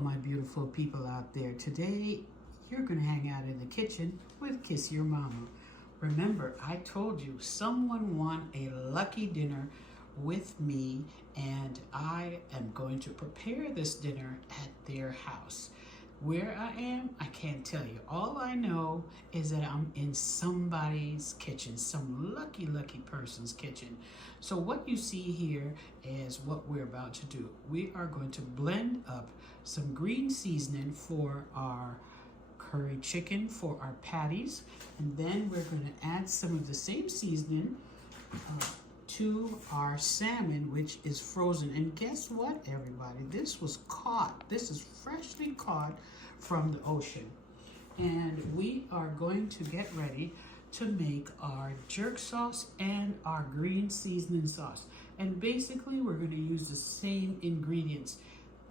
my beautiful people out there. Today, you're going to hang out in the kitchen with Kiss Your Mama. Remember, I told you someone won a lucky dinner with me, and I am going to prepare this dinner at their house. Where I am, I can't tell you. All I know is that I'm in somebody's kitchen, some lucky person's kitchen. So what you see here is what we're about to do. We are going to blend up some green seasoning for our curry chicken, for our patties, and then we're going to add some of the same seasoning to our salmon, which is frozen. And guess what, everybody? This was caught. This is freshly caught from the ocean. And we are going to get ready to make our jerk sauce and our green seasoning sauce. And basically, we're going to use the same ingredients.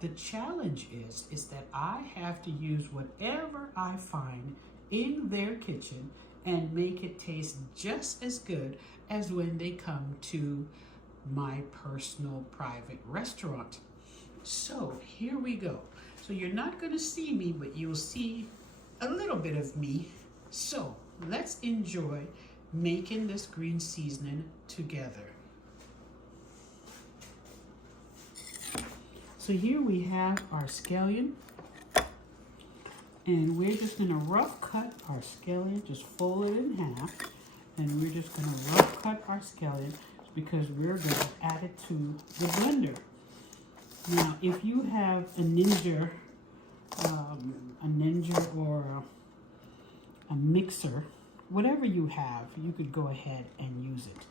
The challenge is that I have to use whatever I find in their kitchen and make it taste just as good as when they come to my personal private restaurant. So here we go. So you're not going to see me, but you'll see a little bit of me. So let's enjoy making this green seasoning together. So here we have our scallion, and we're just going to rough cut our scallion, just fold it in half, and we're just going to rough cut our scallion because we're going to add it to the blender. Now, if you have a Ninja or a mixer, whatever you have, you could go ahead and use it.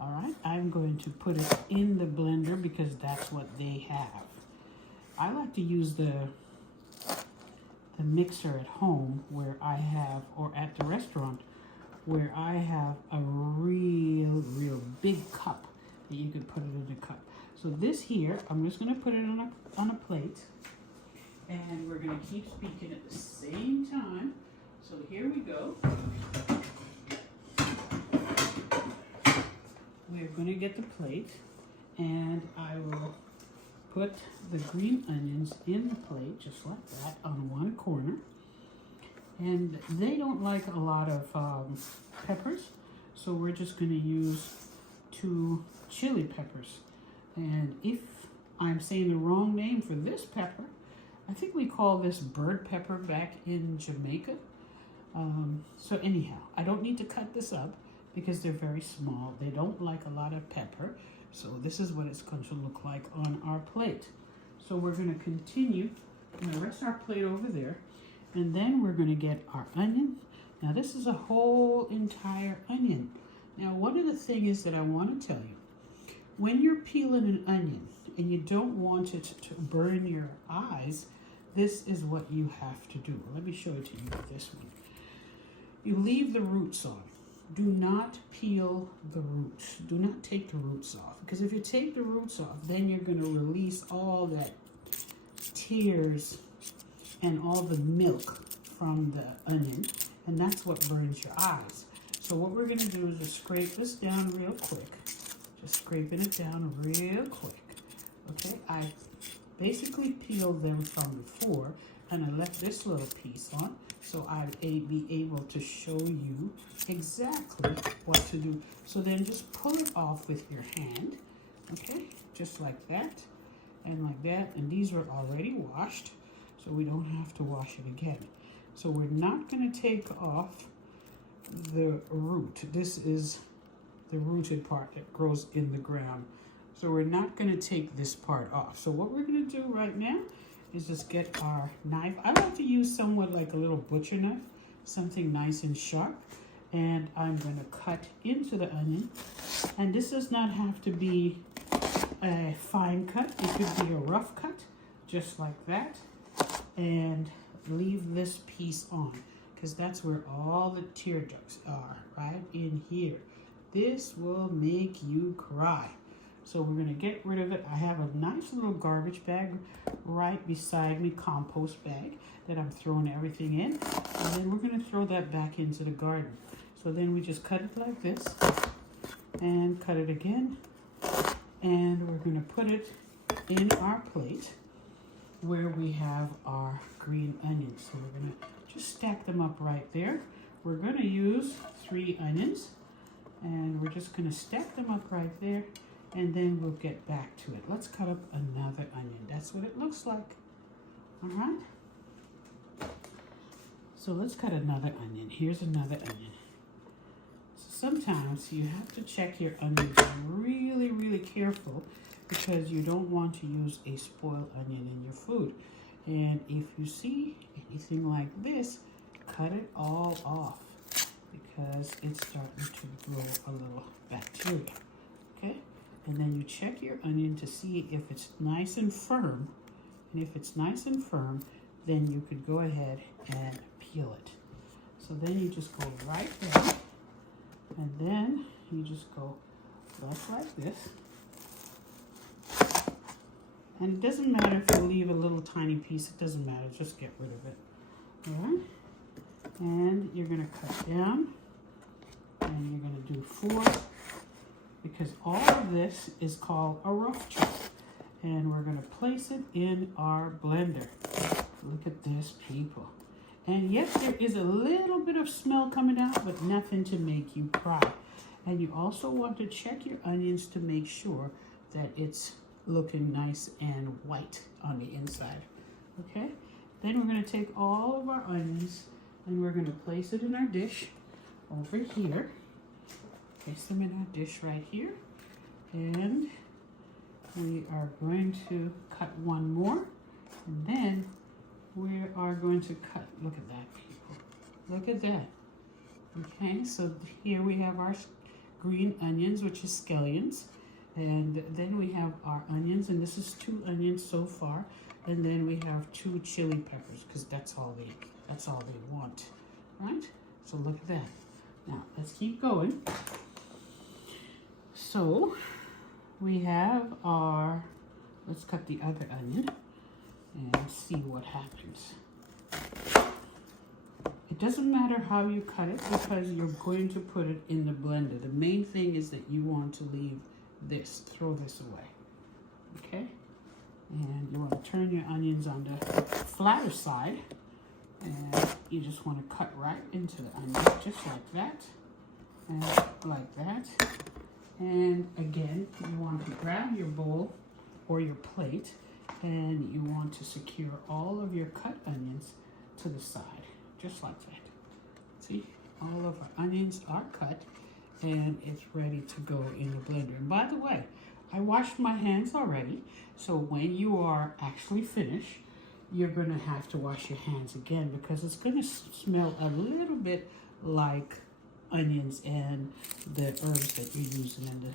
All right, I'm going to put it in the blender because that's what they have. I like to use the mixer at home where I have, or at the restaurant, where I have a real big cup that you could put it in a cup. So this here, I'm just going to put it on a plate, and we're going to keep speaking at the same time. So here we go. We're going to get the plate, and I will put the green onions in the plate, just like that, on one corner. And they don't like a lot of peppers, so we're just going to use 2 chili peppers. And if I'm saying the wrong name for this pepper, I think we call this bird pepper back in Jamaica. So anyhow, I don't need to cut this up because they're very small. They don't like a lot of pepper. So this is what it's going to look like on our plate. So we're going to continue. I'm going to rest our plate over there. And then we're going to get our onion. Now this is a whole entire onion. Now one of the things that I want to tell you, when you're peeling an onion and you don't want it to burn your eyes, this is what you have to do. Let me show it to you with this one. You leave the roots on. Do not peel the roots. Do not take the roots off. Because if you take the roots off, then you're going to release all that tears and all the milk from the onion. And that's what burns your eyes. So what we're going to do is just scrape this down real quick. Just scraping it down real quick. Okay, I basically peeled them from before, and I left this little piece on. So I'll be able to show you exactly what to do. So then just pull it off with your hand, okay? Just like that and like that. And these are already washed, so we don't have to wash it again. So we're not going to take off the root. This is the rooted part that grows in the ground. So we're not going to take this part off. So what we're going to do right now is just get our knife. I like to use somewhat like a little butcher knife, something nice and sharp. And I'm going to cut into the onion. And this does not have to be a fine cut. It could be a rough cut, just like that. And leave this piece on, because that's where all the tear ducts are, right in here. This will make you cry. So we're going to get rid of it. I have a nice little garbage bag right beside me, compost bag, that I'm throwing everything in. And then we're going to throw that back into the garden. So then we just cut it like this and cut it again. And we're going to put it in our plate. where we have our green onions. So we're gonna just stack them up right there. We're gonna use 3 onions, and we're just gonna stack them up right there, and then we'll get back to it. Let's cut up another onion. That's what it looks like. All right. So let's cut another onion. Here's another onion. So sometimes you have to check your onions really, really careful, because you don't want to use a spoiled onion in your food. And if you see anything like this, cut it all off, because it's starting to grow a little bacteria. Okay? And then you check your onion to see if it's nice and firm. And if it's nice and firm, then you could go ahead and peel it. So then you just go right there, and then you just go left like this. And it doesn't matter if you leave a little tiny piece, it doesn't matter, just get rid of it. All right? And you're gonna cut down, and you're gonna do 4, because all of this is called a rough chop. And we're gonna place it in our blender. Look at this, people. And yes, there is a little bit of smell coming out, but nothing to make you cry. And you also want to check your onions to make sure that it's looking nice and white on the inside. Okay? Then we're going to take all of our onions and we're going to place it in our dish over here. Place them in our dish right here. And we are going to cut one more. And then we are going to cut, look at that, people. Look at that. Okay, so here we have our green onions, which is scallions. And then we have our onions, and this is 2 onions so far. And then we have 2 chili peppers, because that's all they want, right? So look at that. Now let's keep going. So we have our, let's cut the other onion and see what happens. It doesn't matter how you cut it, because you're going to put it in the blender. The main thing is that you want to leave this, throw this away, okay? And you want to turn your onions on the flatter side, and you just want to cut right into the onion, just like that, and like that. And again, you want to grab your bowl or your plate, and you want to secure all of your cut onions to the side, just like that. See, all of our onions are cut, and it's ready to go in the blender. And by the way, I washed my hands already, so when you are actually finished, you're gonna have to wash your hands again, because it's gonna smell a little bit like onions and the herbs that you're using, and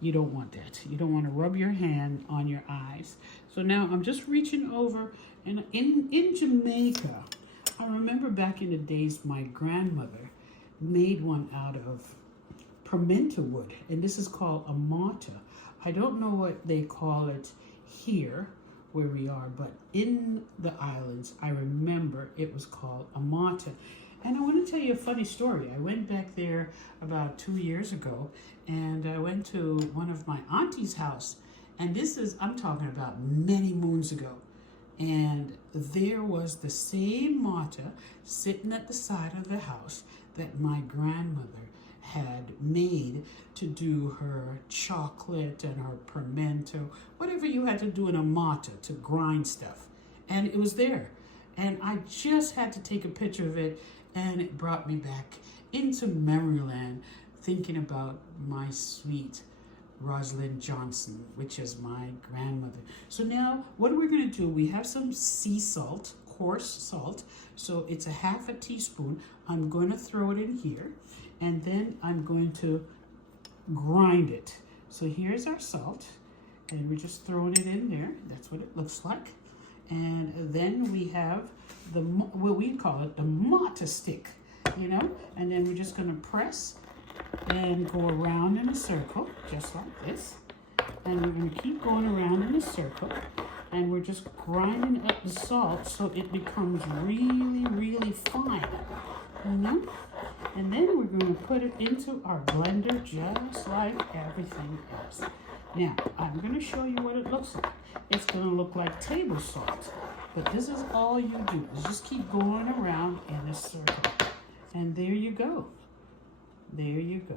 you don't want that. You don't want to rub your hand on your eyes. So now I'm just reaching over, and in Jamaica, I remember back in the days, my grandmother made one out of pimento wood, and this is called a mortar. I don't know what they call it here where we are, but in the islands, I remember it was called a mortar. And I want to tell you a funny story. I went back there about 2 years ago, and I went to one of my auntie's house, and this is, I'm talking about many moons ago. And there was the same mortar sitting at the side of the house that my grandmother had made to do her chocolate and her pimento, whatever you had to do in a mortar to grind stuff. And it was there. And I just had to take a picture of it, and it brought me back into memory land, thinking about my sweet Rosalind Johnson, which is my grandmother. So now what we're going to do, we have some sea salt, coarse salt. So it's a half a teaspoon. I'm going to throw it in here, and then I'm going to grind it. So here's our salt, and we're just throwing it in there. That's what it looks like. And then we have the, what we call it, the mortar stick, you know, and then we're just going to press and go around in a circle, just like this. And we're going to keep going around in a circle, and we're just grinding up the salt so it becomes really, really fine, you know? And then we're going to put it into our blender just like everything else. Now, I'm going to show you what it looks like. It's going to look like table salt. But this is all you do, is just keep going around in a circle. And there you go. There you go.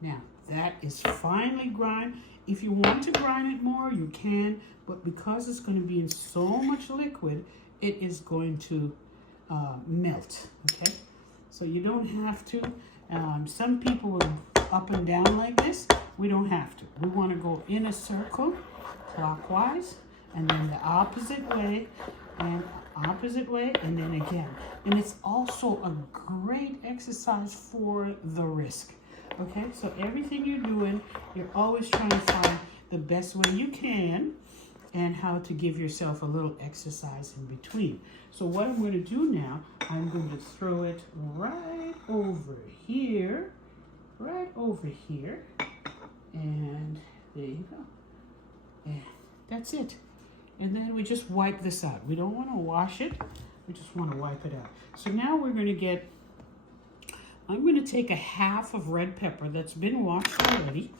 Now, that is finely ground. If you want to grind it more, you can. But because it's going to be in so much liquid, it is going to melt, okay? So you don't have to. Some people will up and down like this. We don't have to. We want to go in a circle, clockwise, and then the opposite way, and then again. And it's also a great exercise for the wrist. Okay, so everything you're doing, you're always trying to find the best way you can and how to give yourself a little exercise in between. So what I'm going to do now, I'm going to throw it right over here, and there you go. And that's it. And then we just wipe this out. We don't want to wash it. We just want to wipe it out. So now we're going to get, I'm going to take a half of red pepper that's been washed already.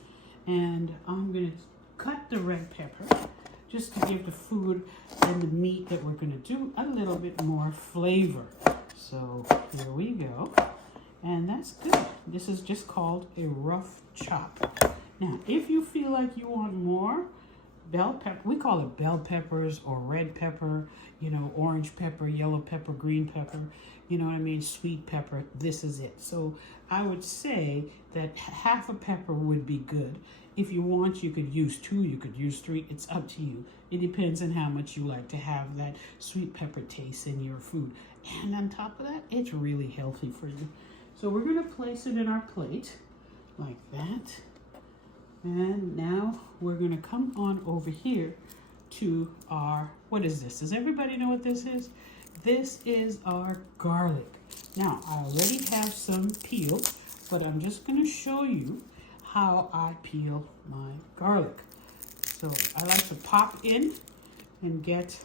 And I'm going to cut the red pepper just to give the food and the meat that we're going to do a little bit more flavor. So here we go. And that's good. This is just called a rough chop. Now, if you feel like you want more bell pepper, we call it bell peppers or red pepper, you know, orange pepper, yellow pepper, green pepper, you know what I mean, sweet pepper, this is it. So I would say that half a pepper would be good. If you want, you could use 2, you could use 3, it's up to you. It depends on how much you like to have that sweet pepper taste in your food. And on top of that, it's really healthy for you. So we're gonna place it in our plate like that. And now we're gonna come on over here to our, what is this? Does everybody know what this is? This is our garlic. Now, I already have some peeled, but I'm just gonna show you how I peel my garlic. So I like to pop in and get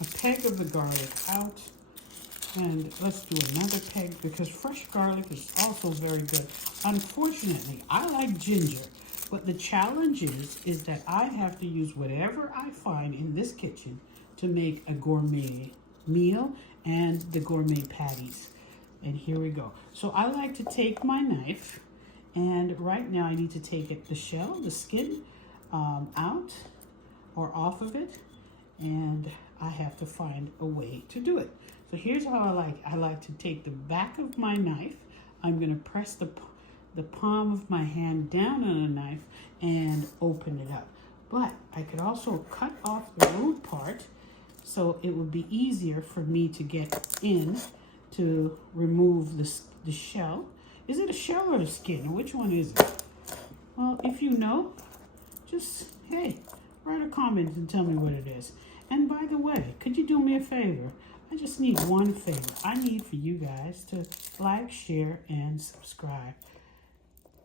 a peg of the garlic out. And let's do another peg because fresh garlic is also very good. Unfortunately, I like ginger, but the challenge is that I have to use whatever I find in this kitchen to make a gourmet meal and the gourmet patties. And here we go. So I like to take my knife, and right now I need to take it, the shell, the skin out or off of it, and I have to find a way to do it. So here's how I like to take the back of my knife. I'm going to press the palm of my hand down on a knife and open it up. But I could also cut off the root part so it would be easier for me to get in to remove the shell. Is it a shell or a skin? Which one is it? Well, if you know, just, hey, write a comment and tell me what it is. And by the way, could you do me a favor? I just need one favor. I need for you guys to like, share, and subscribe.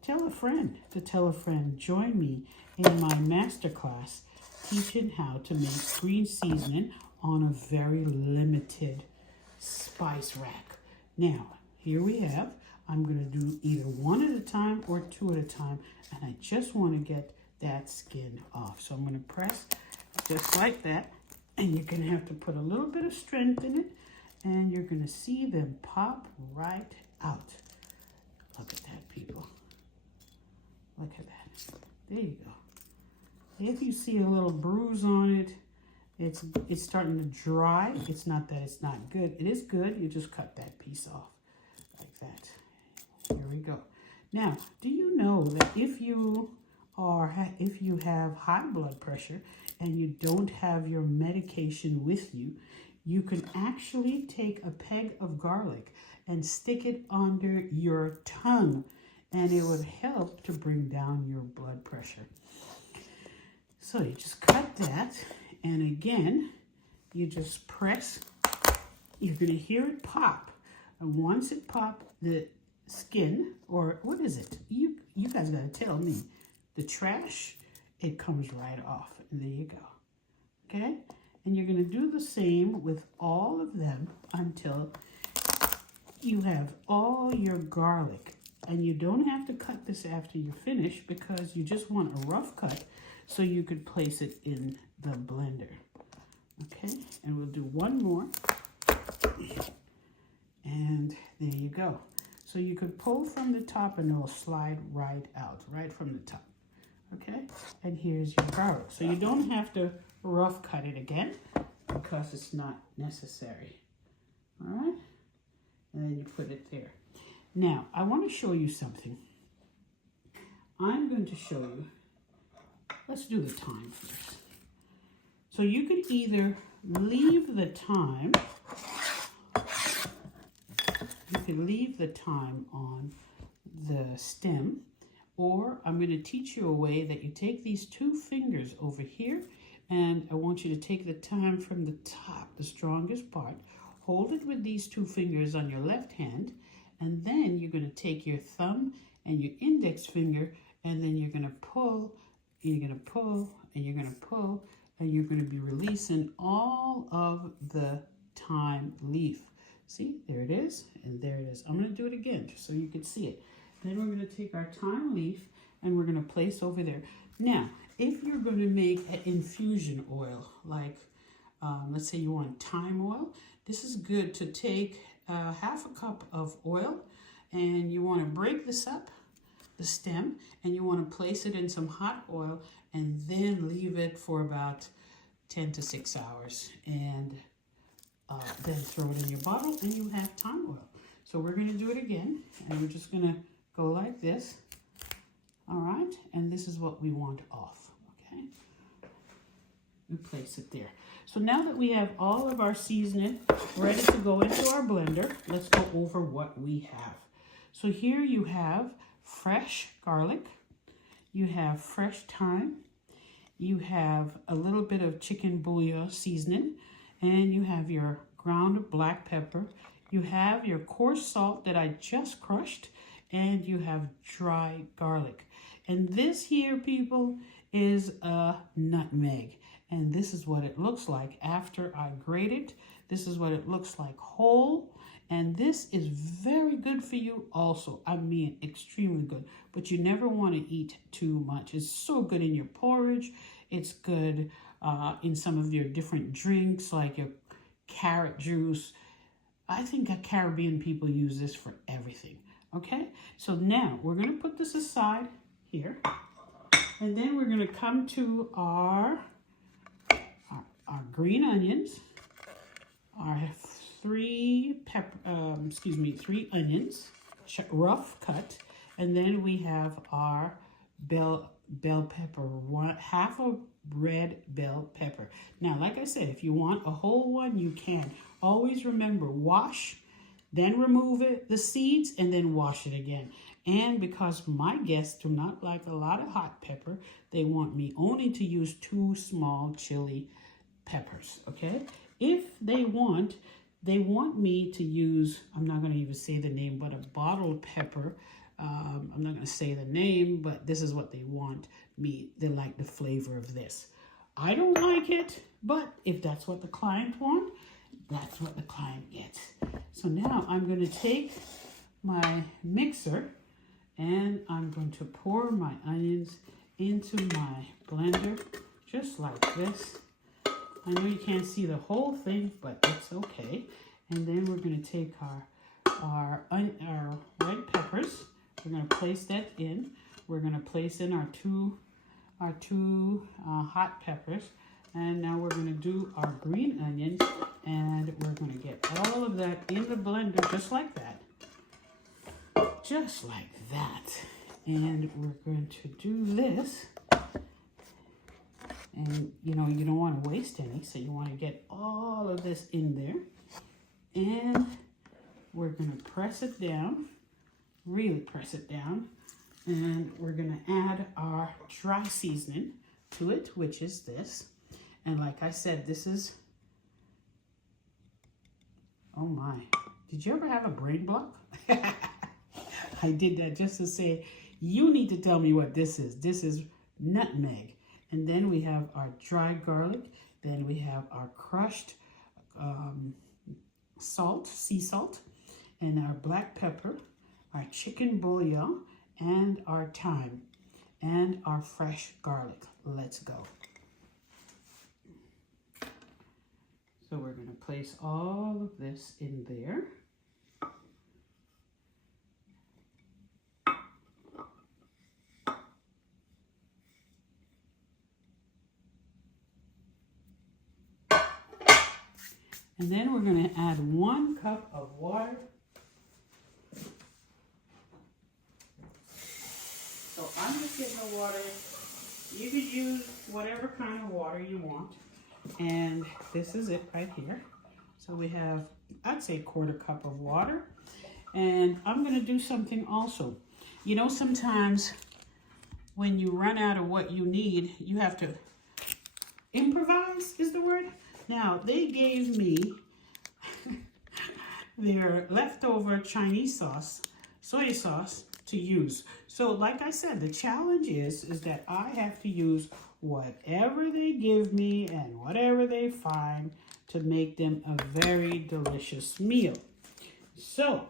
Tell a friend to tell a friend. Join me in my masterclass teaching how to make green seasoning on a very limited spice rack. Now, here we have, I'm going to do either 1 at a time or 2 at a time, and I just want to get that skin off. So I'm going to press just like that, and you're going to have to put a little bit of strength in it, and you're going to see them pop right out. Look at that, people. Look at that. There you go. If you see a little bruise on it, it's starting to dry. It's not that it's not good. It is good. You just cut that piece off like that. Here we go. Now, do you know that if you have high blood pressure and you don't have your medication with you, you can actually take a peg of garlic and stick it under your tongue, and it would help to bring down your blood pressure. So you just cut that, and again, you just press. You're going to hear it pop, and once it pops, the skin, or what is it? You guys got to tell me. The trash, it comes right off. And there you go. Okay? And you're going to do the same with all of them until you have all your garlic And you don't have to cut this after you finish because you just want a rough cut so you could place it in the blender. Okay, and we'll do one more. And there you go. So you could pull from the top and it will slide right out, right from the top. Okay, and here's your garlic. So you don't have to rough cut it again because it's not necessary. All right, and then you put it there. Now, I want to show you something. I'm going to show you, let's do the thyme first. So you could either leave the thyme, on the stem, or I'm going to teach you a way that you take these two fingers over here, and I want you to take the thyme from the top, the strongest part, hold it with these two fingers on your left hand, and then you're going to take your thumb and your index finger, and then you're going to pull, and you're going to pull, and you're going to pull, and you're going to be releasing all of the thyme leaf. See, there it is, and there it is. I'm going to do it again just so you can see it. Then we're going to take our thyme leaf and we're going to place over there. Now, if you're going to make an infusion oil, like let's say you want thyme oil, this is good to take half a cup of oil, and you want to break this up, the stem, and you want to place it in some hot oil and then leave it for about 10 to 6 hours, and then throw it in your bottle and you have thyme oil. So we're going to do it again, and we're just going to go like this. All right, and this is what we want off. Okay, we place it there. So now that we have all of our seasoning ready to go into our blender, let's go over what we have. So here you have fresh garlic, you have fresh thyme, you have a little bit of chicken bouillon seasoning, and you have your ground black pepper, you have your coarse salt that I just crushed, and you have dry garlic. And this here, people, is a nutmeg. And this is what it looks like after I grate it. This is what it looks like whole. And this is very good for you also. I mean, extremely good. But you never want to eat too much. It's so good in your porridge. It's good in some of your different drinks, like your carrot juice. I think Caribbean people use this for everything. Okay, so now we're going to put this aside here. And then we're going to come to our green onions, our three onions, rough cut, and then we have our bell pepper, half a red bell pepper. Now, like I said, if you want a whole one, you can. Always remember, wash, then remove the seeds, and then wash it again. And because my guests do not like a lot of hot pepper, they want me only to use 2 small chili peppers, okay? If they want me to use, I'm not going to even say the name, but a bottle pepper. I'm not going to say the name, but this is what they want me. They like the flavor of this. I don't like it, but if that's what the client wants, that's what the client gets. So now I'm going to take my mixer and I'm going to pour my onions into my blender just like this. I know you can't see the whole thing, but it's okay. And then we're going to take our red peppers. We're going to place that in. We're going to place in our two hot peppers. And now we're going to do our green onions. And we're going to get all of that in the blender just like that. Just like that. And we're going to do this. And, you know, you don't want to waste any, so you want to get all of this in there. And we're going to press it down, really press it down. And we're going to add our dry seasoning to it, which is this. And like I said, this is, oh my, did you ever have a brain block? I did that just to say, you need to tell me what this is. This is nutmeg. And then we have our dry garlic. Then we have our crushed salt, sea salt, and our black pepper, our chicken bouillon, and our thyme, and our fresh garlic. Let's go. So we're going to place all of this in there. And then we're going to add 1 cup of water. So I'm just getting the water. You could use whatever kind of water you want. And this is it right here. So we have, I'd say, 1/4 cup of water. And I'm going to do something also. You know, sometimes when you run out of what you need, you have to improvise, is the word. Now, they gave me their leftover Chinese sauce, soy sauce, to use. So, like I said, the challenge is that I have to use whatever they give me and whatever they find to make them a very delicious meal. So,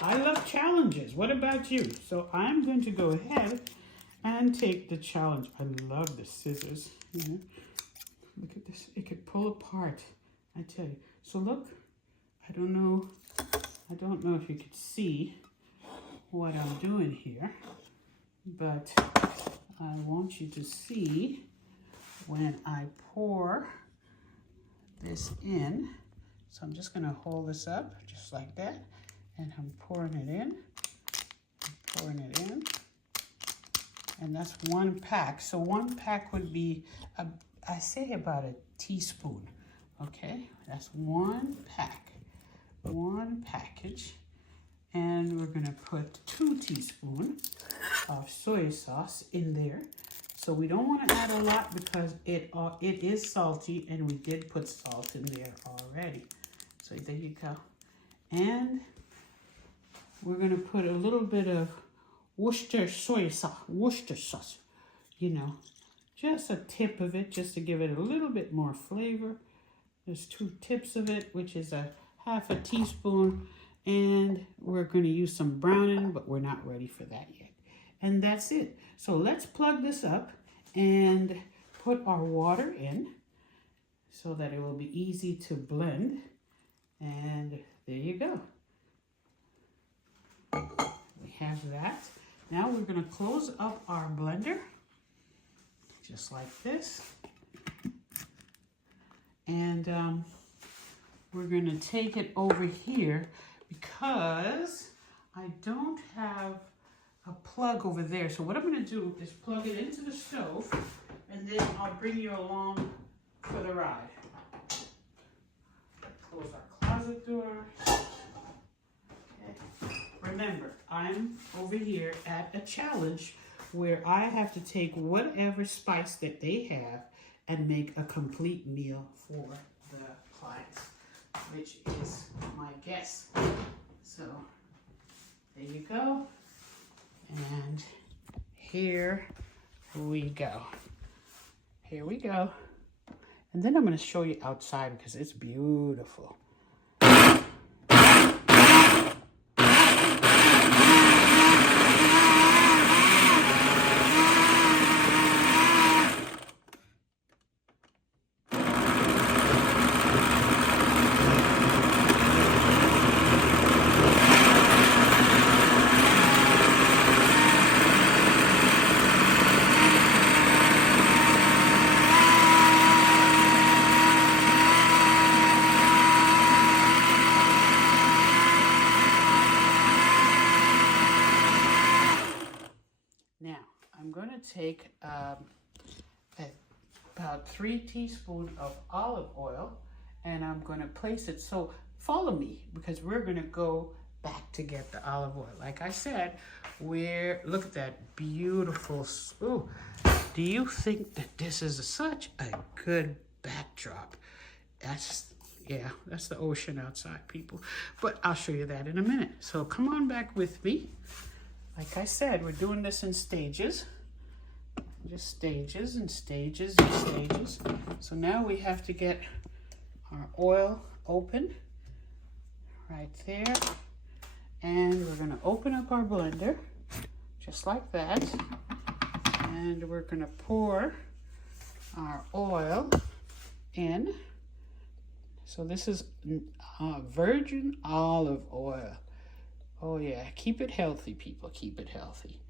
I love challenges. What about you? So, I'm going to go ahead and take the challenge. I love the scissors. You know? Look at this. It could pull apart, I tell you. So look, I don't know if you could see what I'm doing here, but I want you to see when I pour this in. So I'm just gonna hold this up just like that, and I'm pouring it in, and that's 1 pack. So 1 pack would be I say about a teaspoon, okay? That's 1 pack, 1 package. And we're gonna put 2 teaspoons of soy sauce in there. So we don't wanna add a lot because it is salty, and we did put salt in there already. So there you go. And we're gonna put a little bit of Worcester sauce, you know. Just a tip of it, just to give it a little bit more flavor. There's 2 tips of it, which is a 1/2 teaspoon. And we're going to use some browning, but we're not ready for that yet. And that's it. So let's plug this up and put our water in so that it will be easy to blend. And there you go. We have that. Now we're going to close up our blender. Just like this. And we're going to take it over here because I don't have a plug over there. So what I'm going to do is plug it into the stove, and then I'll bring you along for the ride. Close our closet door. Okay. Remember, I'm over here at a challenge where I have to take whatever spice that they have and make a complete meal for the clients, which is my guess. So there you go. And here we go. Here we go. And then I'm going to show you outside because it's beautiful. Take about 3 teaspoons of olive oil, and I'm going to place it. So follow me because we're going to go back to get the olive oil. Like I said, look at that beautiful. Ooh, do you think that this is such a good backdrop? That's the ocean outside, people. But I'll show you that in a minute. So come on back with me. Like I said, we're doing this in stages. Just stages and stages and stages. So now we have to get our oil open right there. And we're going to open up our blender, just like that. And we're going to pour our oil in. So this is virgin olive oil. Oh yeah, keep it healthy, people, keep it healthy.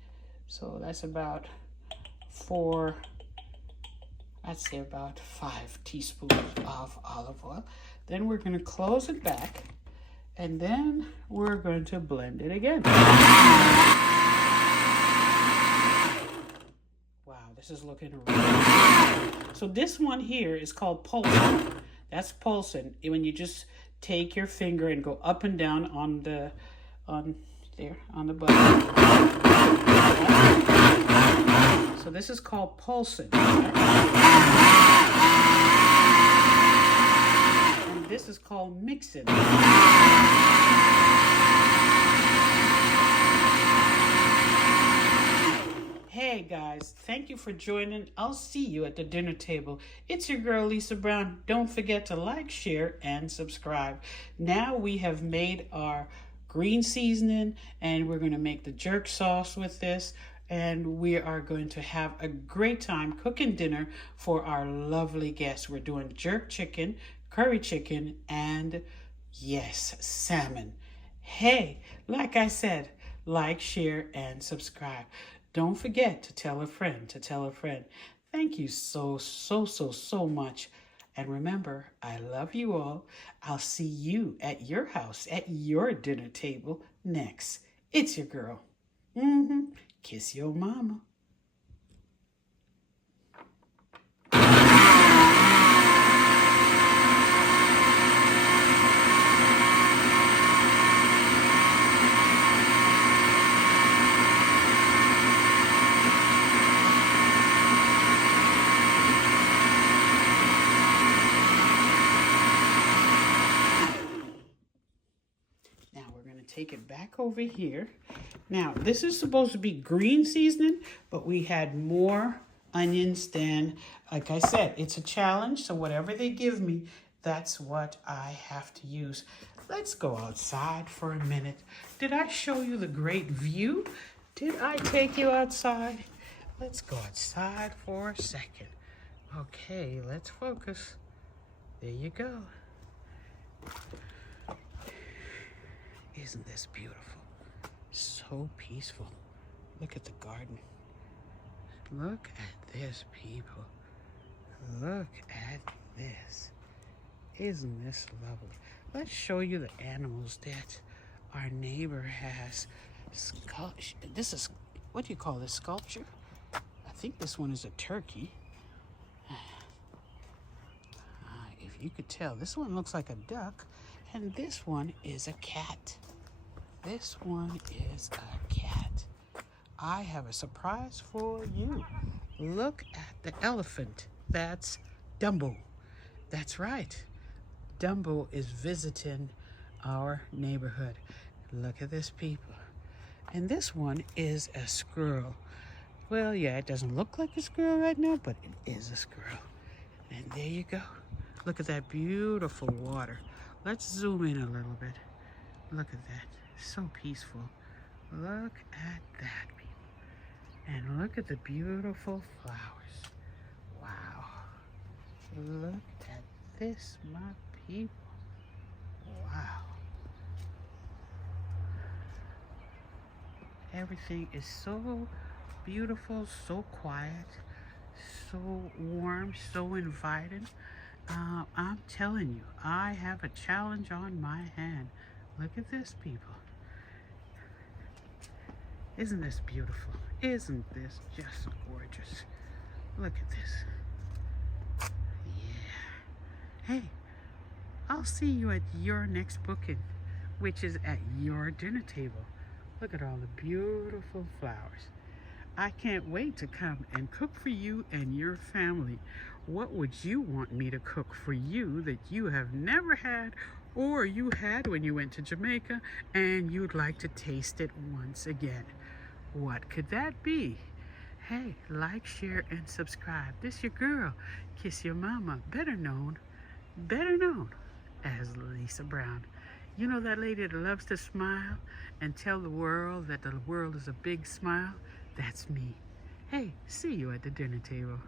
So that's about I'd say about 5 teaspoons of olive oil. Then we're going to close it back, and then we're going to blend it again. Wow, this is looking really good. So this one here is called pulsing. That's pulsing. When you just take your finger and go up and down on the button. So this is called pulsing. And this is called mixing. Hey guys, thank you for joining. I'll see you at the dinner table. It's your girl Lisa Brown. Don't forget to like, share, and subscribe. Now we have made our green seasoning, and we're going to make the jerk sauce with this, and we are going to have a great time cooking dinner for our lovely guests. We're doing jerk chicken, curry chicken, and yes, salmon. Hey, like I said, like, share, and subscribe. Don't forget to tell a friend to tell a friend. Thank you so much. And remember, I love you all. I'll see you at your house, at your dinner table next. It's your girl. Kiss your mama. Take it back over here. Now, this is supposed to be green seasoning, but we had more onions than, like I said, it's a challenge. So whatever they give me, that's what I have to use. Let's go outside for a minute. Did I show you the great view? Did I take you outside? Let's go outside for a second. Okay, let's focus. There you go. Isn't this beautiful? So peaceful. Look at the garden. Look at this, people. Look at this. Isn't this lovely? Let's show you the animals that our neighbor has. This is, what do you call this, sculpture? I think this one is a turkey. If you could tell, this one looks like a duck, and this one is a cat. This one is a cat. I have a surprise for you. Look at the elephant. That's Dumbo. That's right. Dumbo is visiting our neighborhood. Look at this, people. And this one is a squirrel. Well, yeah, it doesn't look like a squirrel right now, but it is a squirrel. And there you go. Look at that beautiful water. Let's zoom in a little bit. Look at that. So peaceful. Look at that, people. And look at the beautiful flowers. Wow. Look at this, my people. Wow. Everything is so beautiful, so quiet, so warm, so inviting. I'm telling you, I have a challenge on my hand. Look at this, people. Isn't this beautiful? Isn't this just gorgeous? Look at this. Yeah. Hey, I'll see you at your next booking, which is at your dinner table. Look at all the beautiful flowers. I can't wait to come and cook for you and your family. What would you want me to cook for you that you have never had, or you had when you went to Jamaica and you'd like to taste it once again? What could that be? Hey, like, share, and subscribe. This your girl, Kiss Your Mama, better known as Lisa Brown. You know that lady that loves to smile and tell the world that the world is a big smile? That's me. Hey, see you at the dinner table.